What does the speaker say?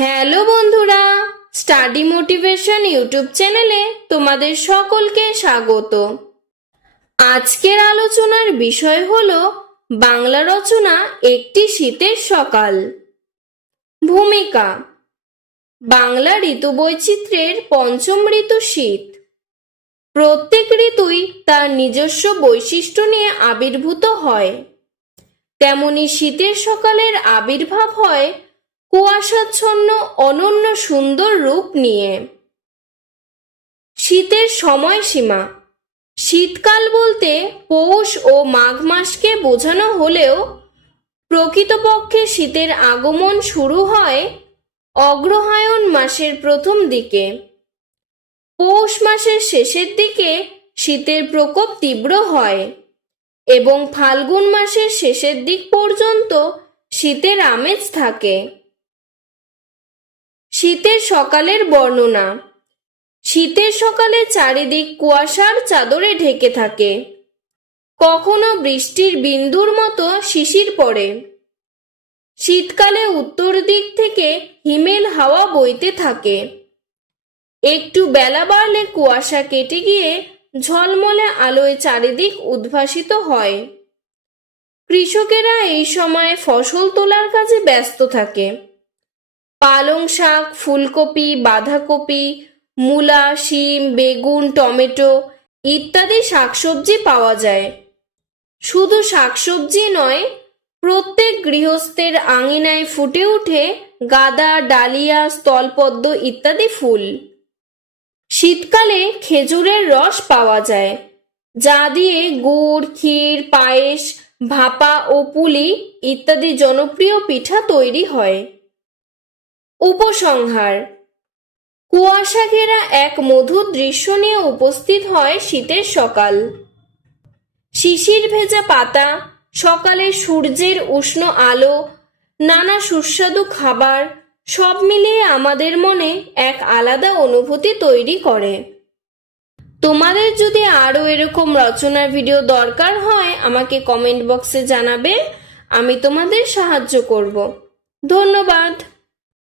Hello বন্ধুরা, study motivation YouTube চ্যানেলে তোমাদের সকলকে স্বাগত। আজকের আলোচনার বিষয় হলো বাংলা রচনা একটি শীতের সকাল। ভূমিকা: বাংলা ঋতুবৈচিত্র্যের পঞ্চম ঋতু শীত। প্রত্যেক ঋতুই তার নিজস্ব বৈশিষ্ট্য নিয়ে আবির্ভূত হয়। তেমনি শীতের সকালের আবির্ভাব হয় কুয়াশাচ্ছন্ন অনন্য সুন্দর রূপ নিয়ে। শীতের সময়সীমা: শীতকাল বলতে পৌষ ও মাঘ মাসকে বোঝানো হলেও প্রকৃতপক্ষে শীতের আগমন শুরু হয় অগ্রহায়ণ মাসের প্রথম দিকে। পৌষ মাসের শেষের দিকে শীতের প্রকোপ তীব্র হয় এবং ফাল্গুন মাসের শেষের দিক পর্যন্ত শীতের আমেজ থাকে। শীতের সকালের বর্ণনা: শীতের সকালে চারিদিক কুয়াশার চাদরে ঢেকে থাকে। কখনো বৃষ্টির বিন্দুর মতো শিশির পড়ে। শীতকালে উত্তর দিক থেকে হিমেল হাওয়া বইতে থাকে। একটু বেলা বাড়লে কুয়াশা কেটে গিয়ে ঝলমলে আলোয় চারিদিক উদ্ভাসিত হয়। কৃষকেরা এই সময় ফসল তোলার কাজে ব্যস্ত থাকে। পালং শাক, ফুলকপি, বাঁধাকপি, মূলা, শিম, বেগুন, টমেটো ইত্যাদি শাকসবজি পাওয়া যায়। শুধু শাকসবজি নয়, প্রত্যেক গৃহস্থের আঙিনায় ফুটে ওঠে গাঁদা, ডালিয়া, স্থলপদ্ম ইত্যাদি ফুল। শীতকালে খেজুরের রস পাওয়া যায়, যা দিয়ে গুড়, ক্ষীর, পায়েস, ভাপা ও পুলি ইত্যাদি জনপ্রিয় পিঠা তৈরি হয়। উপসংহার: কুয়াশা ঘেরা এক মধুর দৃশ্য নিয়ে উপস্থিত হয় শীতের সকাল। শিশির ভেজা পাতা, সকালে সূর্যের উষ্ণ আলো, নানা সুস্বাদু খাবার সব মিলিয়ে আমাদের মনে এক আলাদা অনুভূতি তৈরি করে। তোমাদের যদি আরও এরকম রচনার ভিডিও দরকার হয় আমাকে কমেন্ট বক্সে জানাবে, আমি তোমাদের সাহায্য করব। ধন্যবাদ।